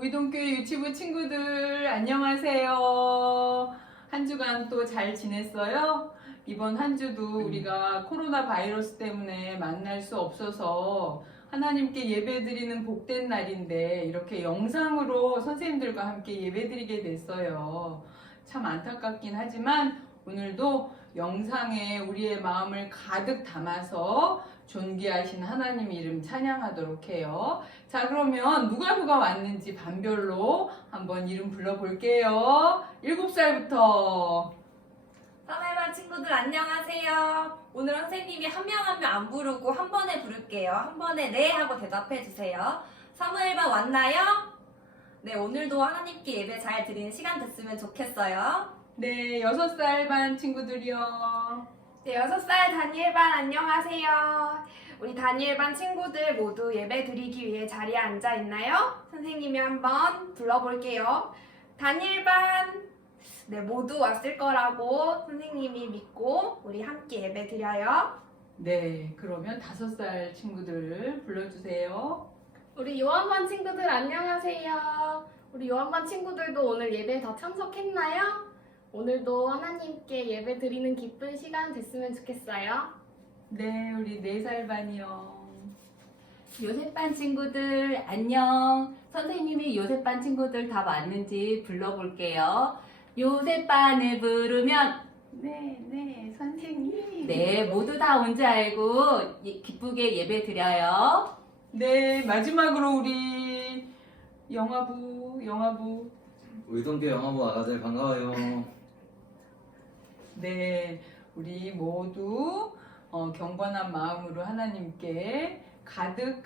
우이동교회 유치부 친구들 안녕하세요. 한 주간 또 잘 지냈어요? 이번 한 주도 우리가 코로나 바이러스 때문에 만날 수 없어서 하나님께 예배드리는 복된 날인데 이렇게 영상으로 선생님들과 함께 예배드리게 됐어요. 참 안타깝긴 하지만 오늘도 영상에 우리의 마음을 가득 담아서 존귀하신 하나님 이름 찬양하도록 해요. 자, 그러면 누가 왔는지 반별로 한번 이름 불러볼게요. 7살부터. 사마일반 친구들 안녕하세요. 오늘 선생님이 한 명 한 명 안 부르고 한 번에 부를게요. 한 번에 네 하고 대답해 주세요. 사무엘반 왔나요? 네, 오늘도 하나님께 예배 잘 드리는 시간 됐으면 좋겠어요. 네, 6살 반 친구들이요. 네, 6살 다니엘반 안녕하세요. 우리 다니엘반 친구들 모두 예배 드리기 위해 자리에 앉아 있나요? 선생님이 한번 불러볼게요. 다니엘반, 네, 모두 왔을 거라고 선생님이 믿고 우리 함께 예배 드려요. 네, 그러면 5살 친구들 불러주세요. 우리 요한반 친구들 안녕하세요. 우리 요한반 친구들도 오늘 예배에 다 참석했나요? 오늘도 하나님께 예배 드리는 기쁜 시간 됐으면 좋겠어요. 네, 우리 4살 반이요. 요셉반 친구들 안녕. 선생님이 요셉반 친구들 다 왔는지 불러볼게요. 요셉반을 부르면 네, 선생님. 네, 모두 다 온 줄 알고 기쁘게 예배 드려요. 네, 마지막으로 우리 영화부. 우이동교회 영화부 아가들 반가워요. 네, 우리 모두 경건한 마음으로 하나님께 가득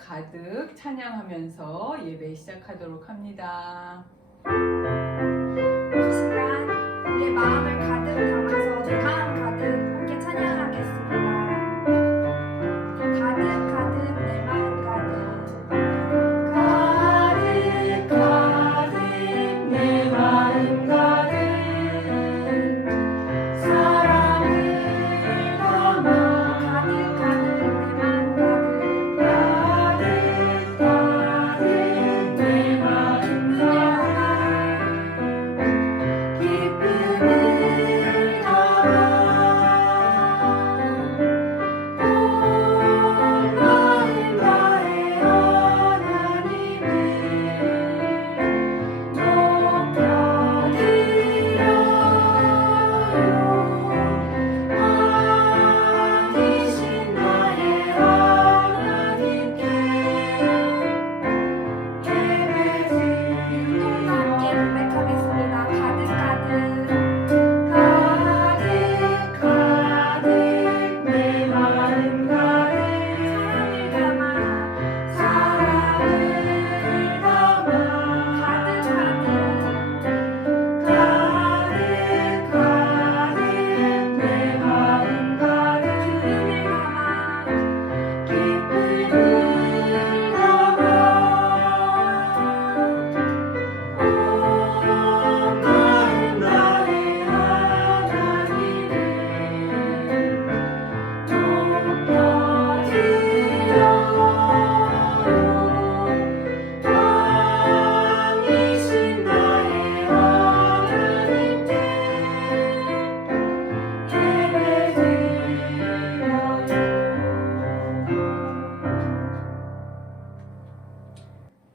찬양하면서 예배 시작하도록 합니다. 이 시간 우리의 마음을 가득 담아서 내 마음 가득 함께 찬양하겠습니다. 가득 내 마음 가득 내 마음 가득 사랑을 담아 가득 내 마음 가득 내 마음 가득 기쁨을 담아 온 마음 다해 하나님을 왕이신 나의 하나님께 율동과 함께 고백하겠습니다. 가득 내 마음 가득 사랑을 담아 가득 내 마음 가득 기쁨을 담아 온 마음 다해 하나님을 왕이신 나의 하나님께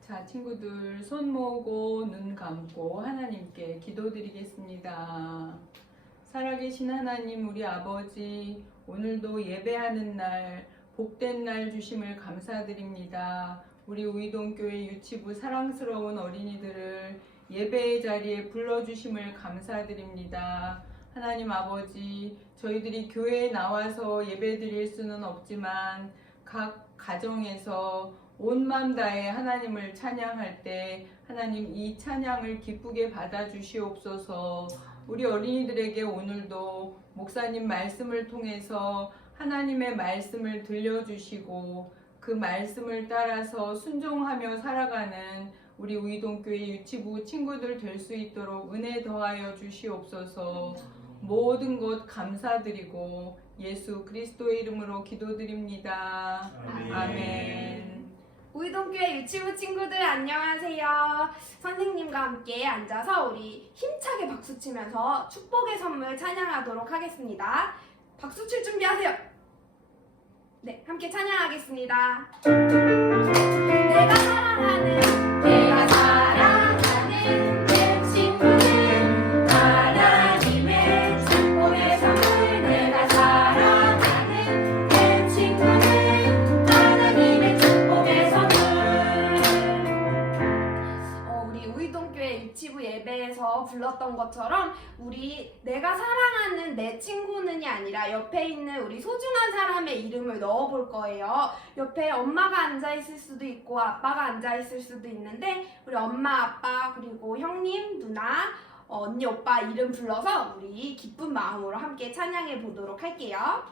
자, 친구들 손 모으고 눈 감고 하나님께 기도드리겠습니다. 살아계신 하나님 우리 아버지, 오늘도 예배하는 날 복된 날 주심을 감사드립니다. 우리 우이동교회 유치부 사랑스러운 어린이들을 예배의 자리에 불러주심을 감사드립니다. 하나님 아버지, 저희들이 교회에 나와서 예배드릴 수는 없지만 각 가정에서 온 맘 다해 하나님을 찬양할 때 하나님 이 찬양을 기쁘게 받아주시옵소서. 우리 어린이들에게 오늘도 목사님 말씀을 통해서 하나님의 말씀을 들려주시고 그 말씀을 따라서 순종하며 살아가는 우리 우이동교회 유치부 친구들 될 수 있도록 은혜 더하여 주시옵소서. 모든 것 감사드리고 예수 그리스도의 이름으로 기도드립니다. 아멘. 우이동교회 유치부 친구들 안녕하세요. 선생님과 함께 앉아서 우리 힘차게 박수 치면서 축복의 선물 찬양하도록 하겠습니다. 박수 칠 준비하세요. 네, 함께 찬양하겠습니다. 내가 사랑하는 내 친구는 하나님의 축복의 선물. 내가 사랑하는 내 친구는 하나님의 축복의 선물. 우리 우이동교회 유치부 예배에서 불렀던 것처럼 우리 내가 사랑하는 내 친구는이 아니라 옆에 있는 우리 소중한 사람의 이름을 넣어볼 거예요. 옆에 엄마가 앉아있을 수도 있고 아빠가 앉아있을 수도 있는데 우리 엄마, 아빠, 그리고 형님, 누나, 언니, 오빠 이름 불러서 우리 기쁜 마음으로 함께 찬양해 보도록 할게요.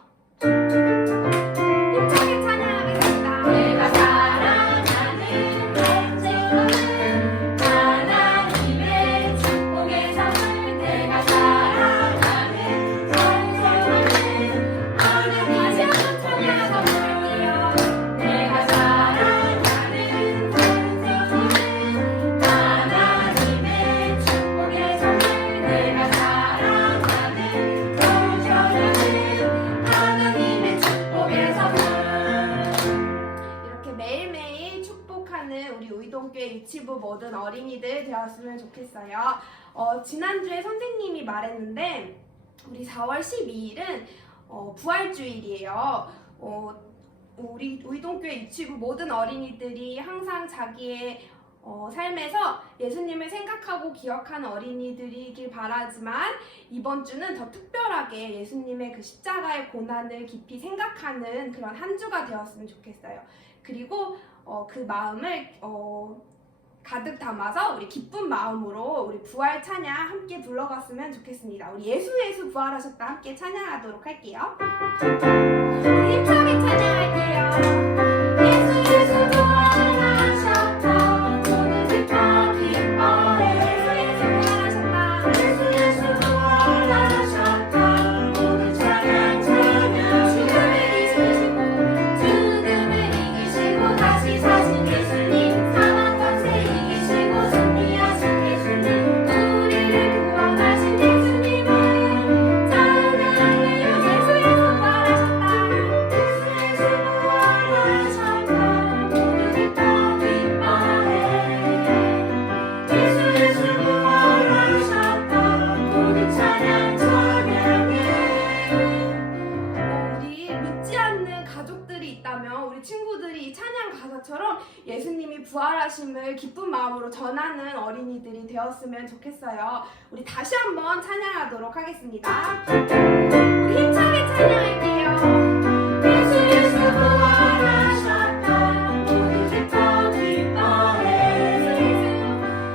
힘차게 찬양하겠습니다. 내가 사랑하는 내 친구는 하나님의 축복의 선물. 내가 사랑하는 내 친구는 다시 한번 찬양하고 볼게요. 내가 사랑하는 내 친구는 하나님의 축복의 선물. 내가 사랑하는 내 친구는 하나님의 축복의 선물. 이렇게 매일매일 축복하는 우리 우이동교회 유치부 모든 어린이들 되었으면 좋겠어요. 지난주에 선생님이 말했는데 우리 4월 12일은 부활주일이에요. 우리 우이동교회 유치부 모든 어린이들이 항상 자기의 삶에서 예수님을 생각하고 기억하는 어린이들이길 바라지만 이번 주는 더 특별하게 예수님의 그 십자가의 고난을 깊이 생각하는 그런 한 주가 되었으면 좋겠어요. 그리고 그 마음을 가득 담아서 우리 기쁜 마음으로 우리 부활 찬양 함께 불러갔으면 좋겠습니다. 우리 예수 예수 부활하셨다 함께 찬양하도록 할게요. 우리 힘차게 찬양할게요. 예수 예수 부활하셨다. 모두 기뻐 기뻐해. 예수 예수 부활하셨다. 예수 예수 부활하셨다. 모두 찬양 찬양. 죽음을 이기시고 다시 사신 예수님. 사망 권세 이기시고 승리하신 예수님. 우리를 구원하신 예수님을 찬양해요. 예수 예수 부활하셨다. 예수 예수 부활하셨다. 모두 기뻐 기뻐해. 예수 예수 부활하셨다. 모두 찬양 찬양해. 우리 믿지 않는 가족들이 있다면 우리 친구들이 이 찬양 가사처럼 예수님이 부활하심을 기쁜 마음으로 전하는 어린이들이 되었으면 좋겠어요. 우리 다시 한번 찬양하도록 하겠습니다. 우리 힘차게 찬양할게요. 예수 예수 부활하셨다. 모두 기뻐 기뻐해.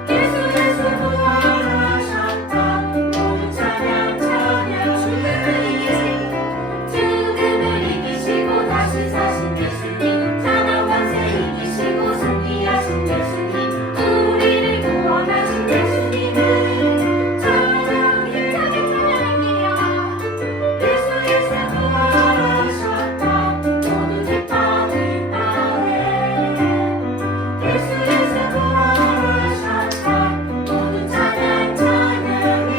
예수 예수 부활하셨다. 모두 찬양 찬양. 죽음을 이기시고 다시 사신 예수님. 사망 권세 이기시고 승리하신 예수님. 우리를 구원하신 예수님을 찬양. 힘차게 찬양할게요. 예수 예수 부활하셨다. 모두 기뻐 기뻐해. 예수 예수 부활하셨다. 모두 찬양 찬양해.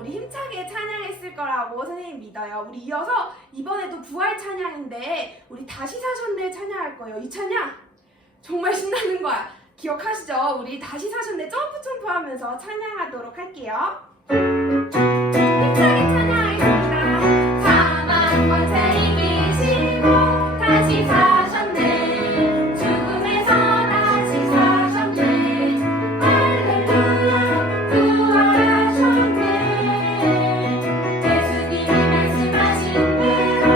우리 힘차게 찬양했을 거라고 선생님 믿어요. 우리 이어서 이번에도 부활 찬양인데 우리 다시 사셨네 찬양할 거예요. 이 찬양 정말 신나는 거야. 기억하시죠? 우리 다시 사셨네 점프 하면서 찬양하도록 할게요. 힘차게 찬양하겠습니다. 사망 권세 이기시고 다시 사셨네. 죽음에서 다시 사셨네. 할렐루야 부활하셨네. 예수님이 말씀하신 대로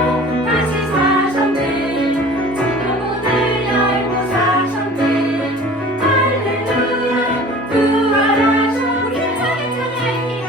다시 사셨네. 죽음 문을 열고 사셨네. 할렐루야 부활하셨네. 우리 힘차게 찬양할게요.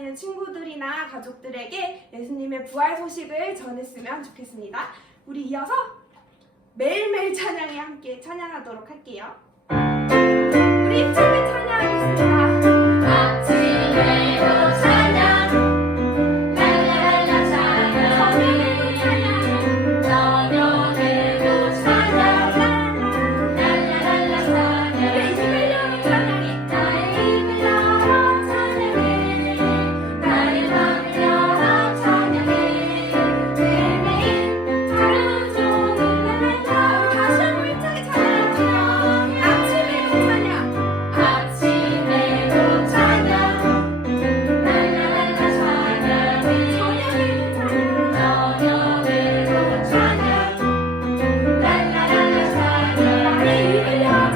다니는 친구들이나 가족들에게 예수님의 부활 소식을 전했으면 좋겠습니다. 우리 이어서 매일매일 찬양에 함께 찬양하도록 할게요. 우리 함께 찬양하겠습니다. 아침에도 찬양, 랄랄랄라 찬양, 저녁에도 찬양, 랄랄랄라 찬양, 나의 입을 열어 찬양해, 나의 맘을 열어 찬양해, 매일매일 하루 종일 랄랄라. 다시 한번 힘차게 찬양할게요. 아침에도 찬양. 아침에도 찬양, 랄랄랄라 찬양해, 저녁에도 찬양, 랄랄랄라 찬양, 나의 입을 열어 찬양. 나의 입을 열어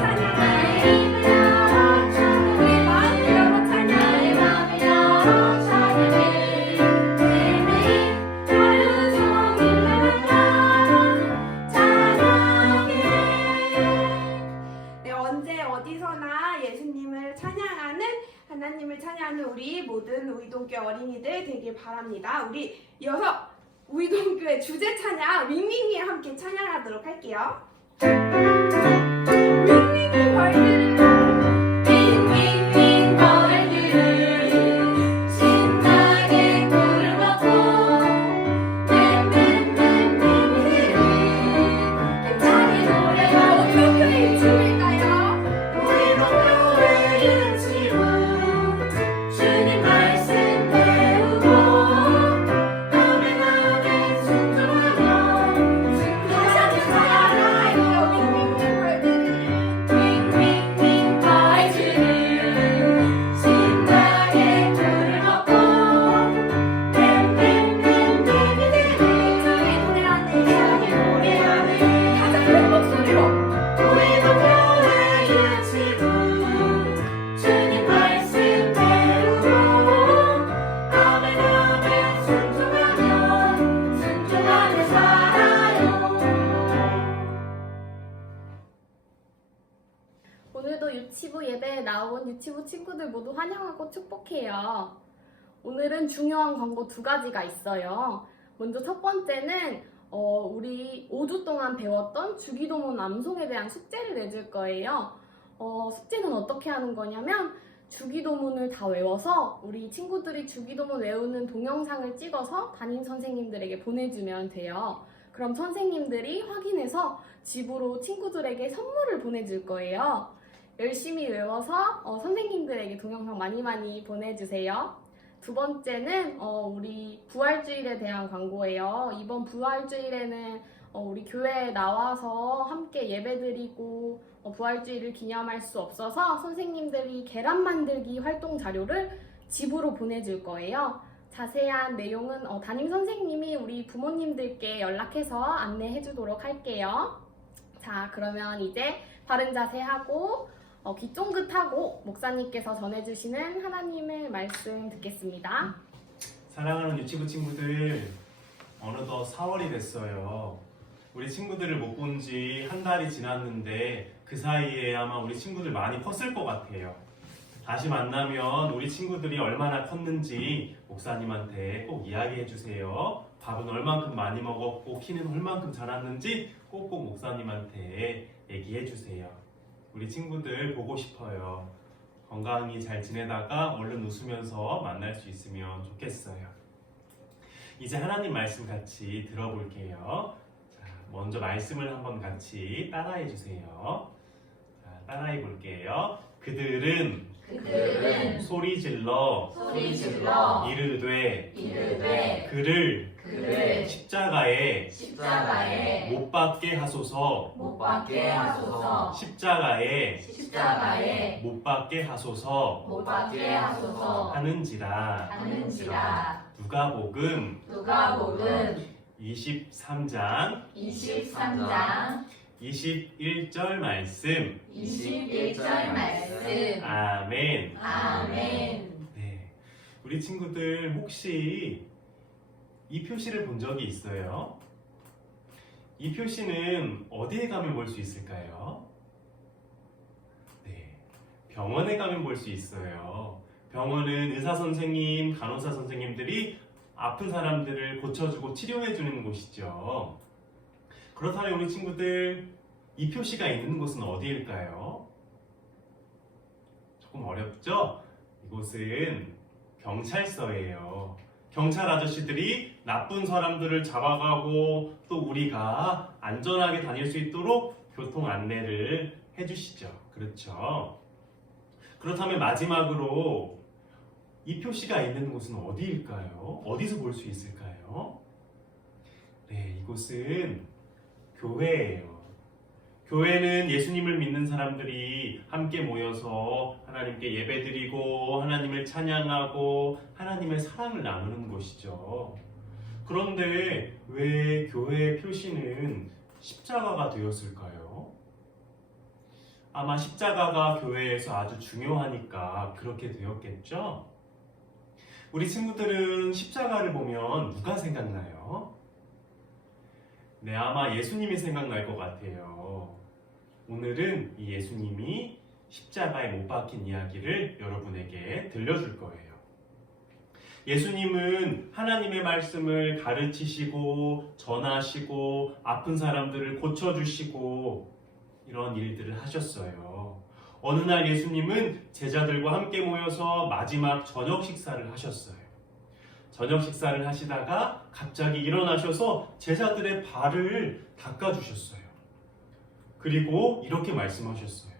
찬양해, 우리 마음을 열어 찬양. 나의 맘을 열어 찬양해, 매일매일 하루 종일 랄랄라 찬양해. 네, 언제 어디서나 예수님을 찬양하는 하나님을 찬양하는 우리 모든 우이동교회 어린이들 되길 바랍니다. 우리 이어서 우이동교회 주제 찬양 윙윙이 함께 찬양하도록 할게요. 윙윙이 벌들을 윙윙윙 벌들을 신나게 꿀을 먹고 맴맴맴맴 힘차게 노래하고 우이동교회 일침일까요? 우이동교회 일침은 주님 말씀 배우고 아멘 아멘 순종하며 다시 한번 찬양할게요. 윙윙이 벌들을 윙윙윙 벌들을 신나게 꿀을 먹고 맴맴맴맴 힘차게 노래하는 노래하는 가장 큰 목소리로 우이동교회 일침은 주님 말씀 배우고 아멘 아멘 순종하며 살아요. 오늘도 유치부 예배에 나온 유치부 친구들 모두 환영하고 축복해요. 오늘은 중요한 광고 2가지가 있어요. 먼저 첫 번째는 우리 5주 동안 배웠던 주기도문 암송에 대한 숙제를 내줄 거예요. 숙제는 어떻게 하는 거냐면 주기도문을 다 외워서 우리 친구들이 주기도문 외우는 동영상을 찍어서 담임 선생님들에게 보내주면 돼요. 그럼 선생님들이 확인해서 집으로 친구들에게 선물을 보내줄 거예요. 열심히 외워서 선생님들에게 동영상 많이 보내주세요. 두 번째는 우리 부활주일에 대한 광고예요. 이번 부활주일에는 우리 교회에 나와서 함께 예배드리고 부활주일을 기념할 수 없어서 선생님들이 계란 만들기 활동 자료를 집으로 보내줄 거예요. 자세한 내용은 담임 선생님이 우리 부모님들께 연락해서 안내해 주도록 할게요. 자, 그러면 이제 바른 자세 하고 귀 쫑긋하고 목사님께서 전해주시는 하나님의 말씀 듣겠습니다. 사랑하는 유치부 친구들, 어느덧 4월이 됐어요. 우리 친구들을 못 본 지 한 달이 지났는데 그 사이에 아마 우리 친구들 많이 컸을 것 같아요. 다시 만나면 우리 친구들이 얼마나 컸는지 목사님한테 꼭 이야기해 주세요. 밥은 얼만큼 많이 먹었고 키는 얼만큼 자랐는지 꼭꼭 목사님한테 얘기해 주세요. 우리 친구들 보고 싶어요. 건강히 잘 지내다가 얼른 웃으면서 만날 수 있으면 좋겠어요. 이제 하나님 말씀 같이 들어볼게요. 자, 먼저 말씀을 한번 같이 따라해 주세요. 자, 따라해 볼게요. 그들은 소리 질러 이르되 그를 십자가에 못 박게 하소서. 십자가에 못 박게 하소서. 하는지라. 누가복음 23장 21절 말씀. 아멘. 네. 우리 친구들 혹시 이 표시를 본 적이 있어요? 이 표시는 어디에 가면 볼 수 있을까요? 네. 병원에 가면 볼 수 있어요. 병원은 의사 선생님, 간호사 선생님들이 아픈 사람들을 고쳐주고 치료해주는 곳이죠. 그렇다면 우리 친구들, 이 표시가 있는 곳은 어디일까요? 조금 어렵죠? 이곳은 경찰서예요. 경찰 아저씨들이 나쁜 사람들을 잡아가고 또 우리가 안전하게 다닐 수 있도록 교통 안내를 해주시죠. 그렇죠? 그렇다면 마지막으로 이 표시가 있는 곳은 어디일까요? 어디서 볼 수 있을까요? 네, 이곳은 교회예요. 교회는 예수님을 믿는 사람들이 함께 모여서 하나님께 예배드리고 하나님을 찬양하고 하나님의 사랑을 나누는 곳이죠. 그런데 왜 교회의 표시는 십자가가 되었을까요? 아마 십자가가 교회에서 아주 중요하니까 그렇게 되었겠죠? 우리 친구들은 십자가를 보면 누가 생각나요? 네, 아마 예수님이 생각날 것 같아요. 오늘은 이 예수님이 십자가에 못 박힌 이야기를 여러분에게 들려줄 거예요. 예수님은 하나님의 말씀을 가르치시고 전하시고 아픈 사람들을 고쳐주시고 이런 일들을 하셨어요. 어느 날 예수님은 제자들과 함께 모여서 마지막 저녁 식사를 하셨어요. 저녁 식사를 하시다가 갑자기 일어나셔서 제자들의 발을 닦아주셨어요. 그리고 이렇게 말씀하셨어요.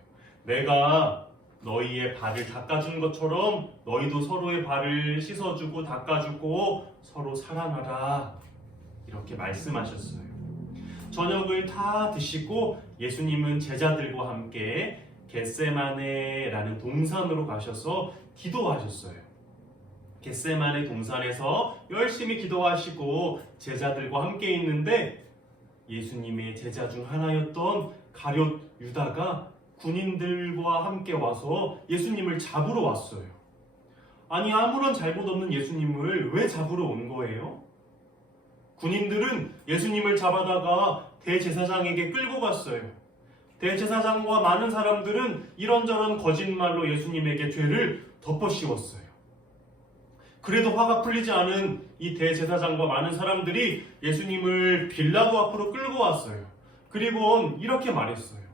내가 너희의 발을 닦아준 것처럼 너희도 서로의 발을 씻어주고 닦아주고 서로 사랑하라. 이렇게 말씀하셨어요. 저녁을 다 드시고 예수님은 제자들과 함께 겟세마네라는 동산으로 가셔서 기도하셨어요. 겟세마네 동산에서 열심히 기도하시고 제자들과 함께 있는데 예수님의 제자 중 하나였던 가룟 유다가 군인들과 함께 와서 예수님을 잡으러 왔어요. 아니, 아무런 잘못 없는 예수님을 왜 잡으러 온 거예요? 군인들은 예수님을 잡아다가 대제사장에게 끌고 갔어요. 대제사장과 많은 사람들은 이런저런 거짓말로 예수님에게 죄를 덮어씌웠어요. 그래도 화가 풀리지 않은 이 대제사장과 많은 사람들이 예수님을 빌라도 앞으로 끌고 왔어요. 그리고 이렇게 말했어요.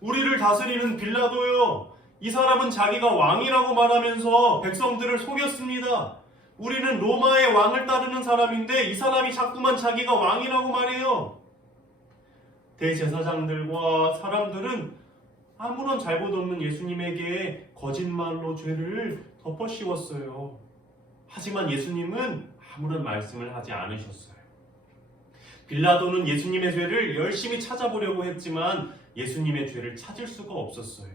우리를 다스리는 빌라도요, 이 사람은 자기가 왕이라고 말하면서 백성들을 속였습니다. 우리는 로마의 왕을 따르는 사람인데 이 사람이 자꾸만 자기가 왕이라고 말해요. 대제사장들과 사람들은 아무런 잘못 없는 예수님에게 거짓말로 죄를 덮어씌웠어요. 하지만 예수님은 아무런 말씀을 하지 않으셨어요. 빌라도는 예수님의 죄를 열심히 찾아보려고 했지만 예수님의 죄를 찾을 수가 없었어요.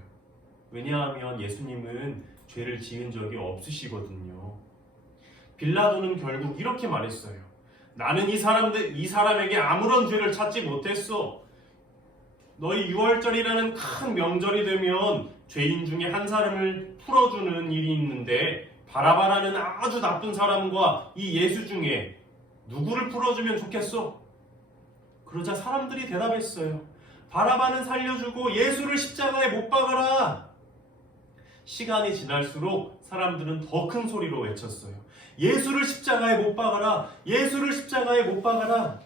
왜냐하면 예수님은 죄를 지은 적이 없으시거든요. 빌라도는 결국 이렇게 말했어요. 나는 이 사람에게 아무런 죄를 찾지 못했어. 너희 유월절이라는 큰 명절이 되면 죄인 중에 한 사람을 풀어주는 일이 있는데 바라바라는 아주 나쁜 사람과 이 예수 중에 누구를 풀어주면 좋겠어? 그러자 사람들이 대답했어요. 바라바는 살려주고 예수를 십자가에 못 박아라. 시간이 지날수록 사람들은 더 큰 소리로 외쳤어요. 예수를 십자가에 못 박아라. 예수를 십자가에 못 박아라.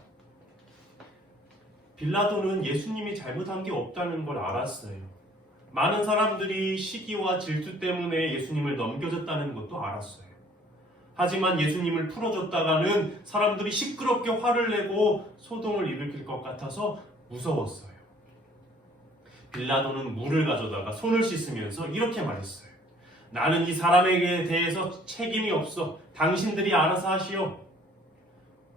빌라도는 예수님이 잘못한 게 없다는 걸 알았어요. 많은 사람들이 시기와 질투 때문에 예수님을 넘겨줬다는 것도 알았어요. 하지만 예수님을 풀어줬다가는 사람들이 시끄럽게 화를 내고 소동을 일으킬 것 같아서 무서웠어요. 빌라도는 물을 가져다가 손을 씻으면서 이렇게 말했어요. 나는 이 사람에게 대해서 책임이 없어. 당신들이 알아서 하시오.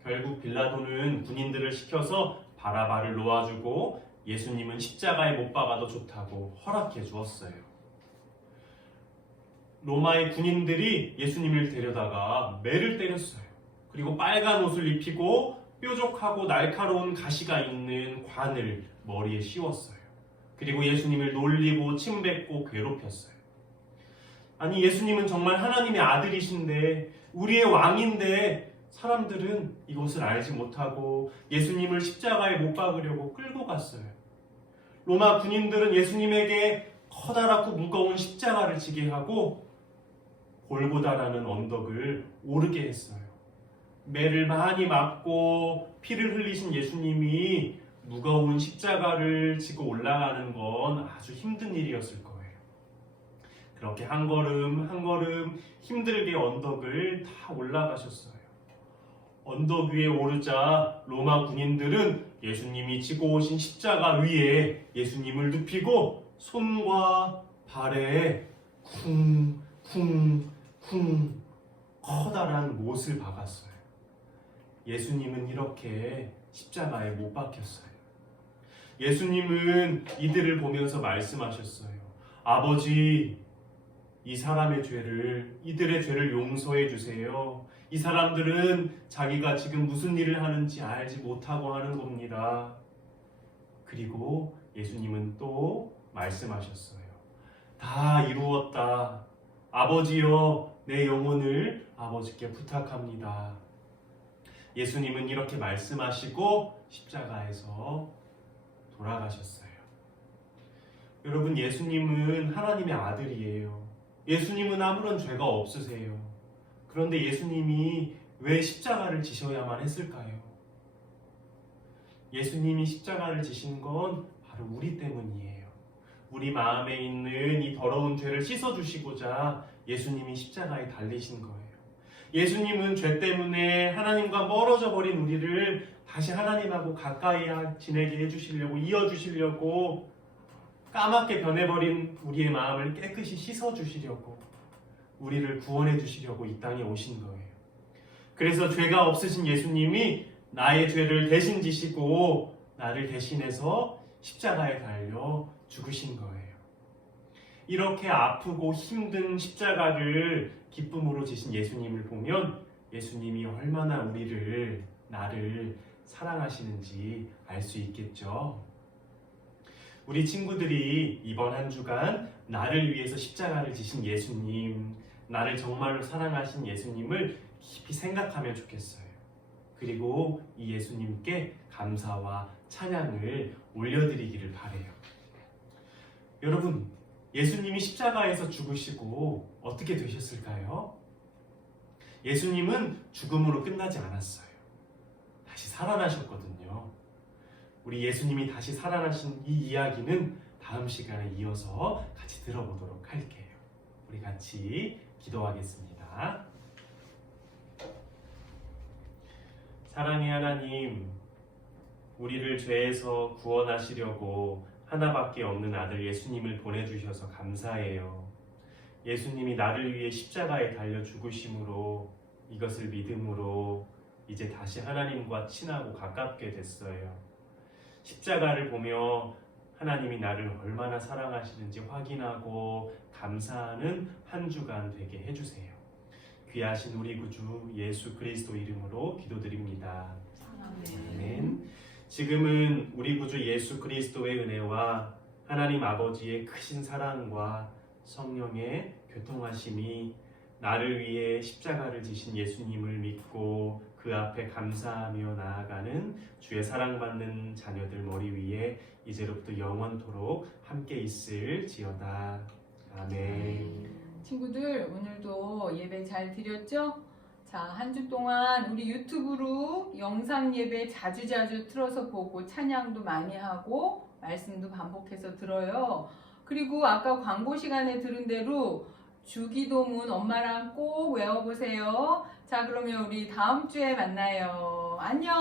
결국 빌라도는 군인들을 시켜서 바라바를 놓아주고 예수님은 십자가에 못 박아도 좋다고 허락해 주었어요. 로마의 군인들이 예수님을 데려다가 매를 때렸어요. 그리고 빨간 옷을 입히고 뾰족하고 날카로운 가시가 있는 관을 머리에 씌웠어요. 그리고 예수님을 놀리고 침뱉고 괴롭혔어요. 아니, 예수님은 정말 하나님의 아들이신데 우리의 왕인데 사람들은 이것을 알지 못하고 예수님을 십자가에 못 박으려고 끌고 갔어요. 로마 군인들은 예수님에게 커다랗고 무거운 십자가를 지게 하고 골고다라는 언덕을 오르게 했어요. 매를 많이 맞고 피를 흘리신 예수님이 무거운 십자가를 지고 올라가는 건 아주 힘든 일이었을 거예요. 그렇게 한 걸음 한 걸음 힘들게 언덕을 다 올라가셨어요. 언덕 위에 오르자 로마 군인들은 예수님이 지고 오신 십자가 위에 예수님을 눕히고 손과 발에 쿵쿵쿵 커다란 못을 박았어요. 예수님은 이렇게 십자가에 못 박혔어요. 예수님은 이들을 보면서 말씀하셨어요. 아버지, 이 사람의 죄를, 이들의 죄를 용서해 주세요. 이 사람들은 자기가 지금 무슨 일을 하는지 알지 못하고 하는 겁니다. 그리고 예수님은 또 말씀하셨어요. 다 이루었다. 아버지여, 내 영혼을 아버지께 부탁합니다. 예수님은 이렇게 말씀하시고 십자가에서 돌아가셨어요. 여러분, 예수님은 하나님의 아들이에요. 예수님은 아무런 죄가 없으세요. 그런데 예수님이 왜 십자가를 지셔야만 했을까요? 예수님이 십자가를 지신 건 바로 우리 때문이에요. 우리 마음에 있는 이 더러운 죄를 씻어주시고자 예수님이 십자가에 달리신 거예요. 예수님은 죄 때문에 하나님과 멀어져 버린 우리를 다시 하나님하고 가까이 지내게 해주시려고, 이어주시려고, 까맣게 변해버린 우리의 마음을 깨끗이 씻어주시려고, 우리를 구원해 주시려고 이 땅에 오신 거예요. 그래서 죄가 없으신 예수님이 나의 죄를 대신 지시고 나를 대신해서 십자가에 달려 죽으신 거예요. 이렇게 아프고 힘든 십자가를 기쁨으로 지신 예수님을 보면 예수님이 얼마나 나를 사랑하시는지 알 수 있겠죠. 우리 친구들이 이번 한 주간 나를 위해서 십자가를 지신 예수님, 나를 정말로 사랑하신 예수님을 깊이 생각하면 좋겠어요. 그리고 이 예수님께 감사와 찬양을 올려드리기를 바라요. 여러분, 예수님이 십자가에서 죽으시고 어떻게 되셨을까요? 예수님은 죽음으로 끝나지 않았어요. 다시 살아나셨거든요. 우리 예수님이 다시 살아나신 이 이야기는 다음 시간에 이어서 같이 들어보도록 할게요. 우리 같이 기도하겠습니다. 사랑의 하나님, 우리를 죄에서 구원하시려고 하나밖에 없는 아들 예수님을 보내주셔서 감사해요. 예수님이 나를 위해 십자가에 달려 죽으심으로 이것을 믿음으로 이제 다시 하나님과 친하고 가깝게 됐어요. 십자가를 보며 하나님이 나를 얼마나 사랑하시는지 확인하고 감사하는 한 주간 되게 해주세요. 귀하신 우리 구주 예수 그리스도 이름으로 기도드립니다. 아멘. 지금은 우리 구주 예수 그리스도의 은혜와 하나님 아버지의 크신 사랑과 성령의 교통하심이 나를 위해 십자가를 지신 예수님을 믿고 그 앞에 감사하며 나아가는 주의 사랑받는 자녀들 머리 위에 이제로부터 영원토록 함께 있을지어다. 아멘. 친구들, 오늘도 예배 잘 드렸죠? 자, 한 주 동안 우리 유튜브로 영상 예배 자주자주 틀어서 보고 찬양도 많이 하고 말씀도 반복해서 들어요. 그리고 아까 광고 시간에 들은 대로 주기도문 엄마랑 꼭 외워보세요. 자, 그러면 우리 다음 주에 만나요. 안녕.